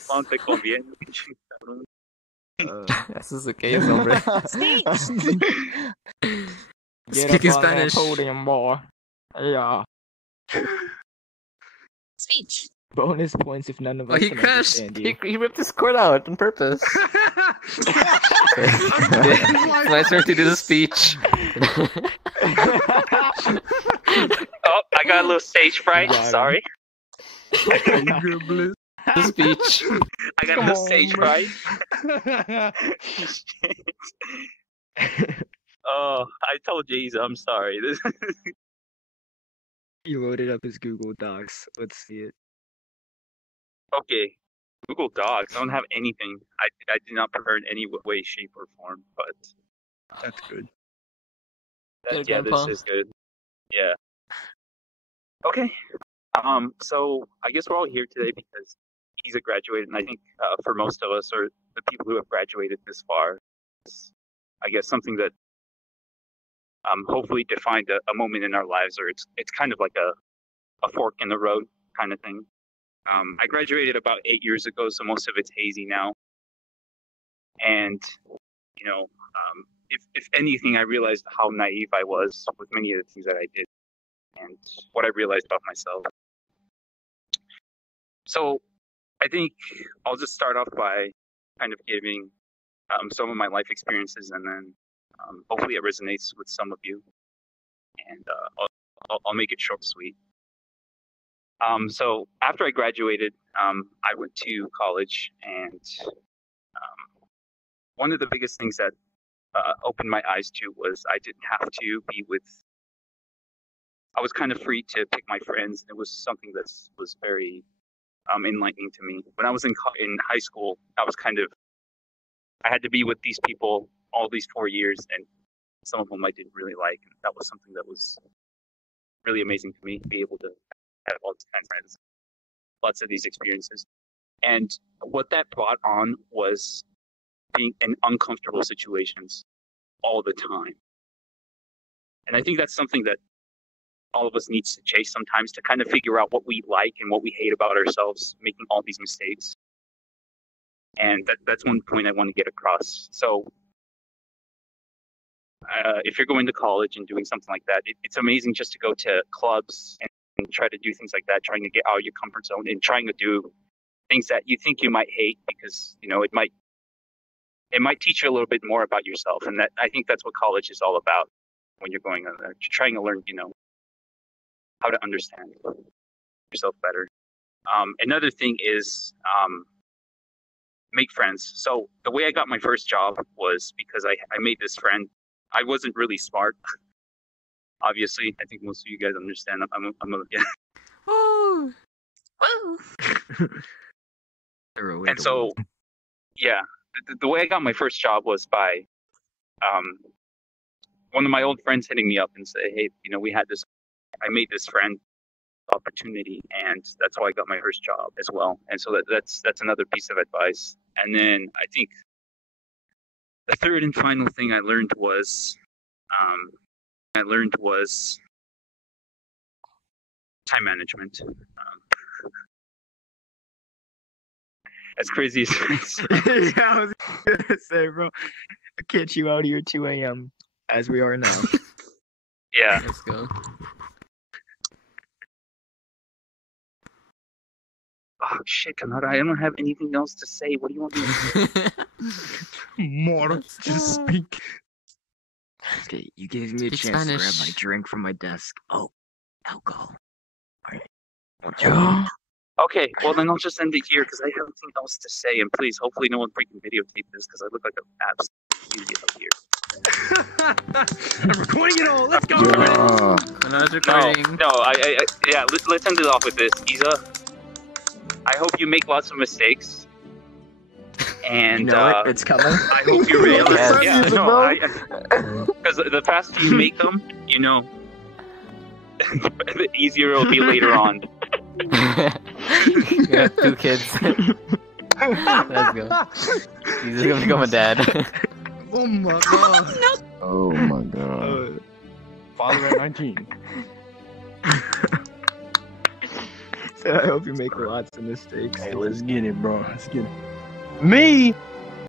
cuando te conviene, pinche cabrón. Eso es okay, hombre. Speak Spanish. Podium, boy. Yeah. Speech. Bonus points if none of Oh, us he can crashed. understand you. He ripped his cord out on purpose. It's my turn to do the speech. Oh, I got a little stage fright. Got him. Sorry. The speech. I got a little stage fright. Oh, I told Jason, I'm sorry. He loaded up his Google Docs. Let's see it. Okay, Google Docs. I don't have anything. I do not prefer in any way, shape, or form. But That's good. Good, yeah, Grandpa. this is good. Yeah. Okay. So I guess we're all here today because he's a graduate, and I think for most of us, or the people who have graduated this far, it's, I guess something that hopefully defined a moment in our lives, or it's kind of like a fork in the road kind of thing. I graduated about 8 years ago, so most of it's hazy now. And, you know, if anything, I realized how naive I was with many of the things that I did and what I realized about myself. So I think I'll just start off by kind of giving some of my life experiences, and then hopefully it resonates with some of you. And I'll make it short and sweet. So after I graduated, I went to college, and one of the biggest things that opened my eyes to was I didn't have to be with. I was kind of free to pick my friends, and it was something that was very enlightening to me. When I was in high school, I had to be with these people all these 4 years, and some of them I didn't really like. And that was something that was really amazing to me, to be able to have all these kinds of friends, lots of these experiences. And what that brought on was being in uncomfortable situations all the time. And I think that's something that all of us needs to chase sometimes, to kind of figure out what we like and what we hate about ourselves, making all these mistakes. And that's one point I want to get across. So if you're going to college and doing something like that, it's amazing just to go to clubs and try to do things like that, trying to get out of your comfort zone and trying to do things that you think you might hate, because, you know, it might teach you a little bit more about yourself. And that, I think that's what college is all about when you're going on there. You're trying to learn, you know, how to understand yourself better. Another thing is make friends. So the way I got my first job was because I made this friend. I wasn't really smart. Obviously, I think most of you guys understand. Yeah. Woo! Woo! And so, yeah, the way I got my first job was by one of my old friends hitting me up and say, hey, you know, I made this friend opportunity, and that's how I got my first job as well. And so that's another piece of advice. And then I think the third and final thing I learned was time management. As crazy as Yeah, I was gonna say, bro, I catch you out of your 2 a.m. as we are now. yeah. Let's go. Oh shit, Kanata, I don't have anything else to say. What do you want me to say? More, just speak. Okay, you gave me a Speak chance to grab Spanish. my drink from my desk. Oh, alcohol. All right. Yeah. Okay, well then I'll just end it here because I have nothing else to say. And please, hopefully no one freaking videotape this because I look like an absolute idiot up here. I'm recording it all. Let's go. Another recording. No, yeah, let's end it off with this. Isa, I hope you make lots of mistakes. And You know it. It's coming. I hope you realize, Yes. because the faster you make them, you know, the easier it'll be later on. You have 2 kids. Let's go. He's just gonna become a dad. Oh my god. Oh my god. Father at 19. said, I hope you make lots of mistakes. Hey, let's get it, bro. Let's get it. Me,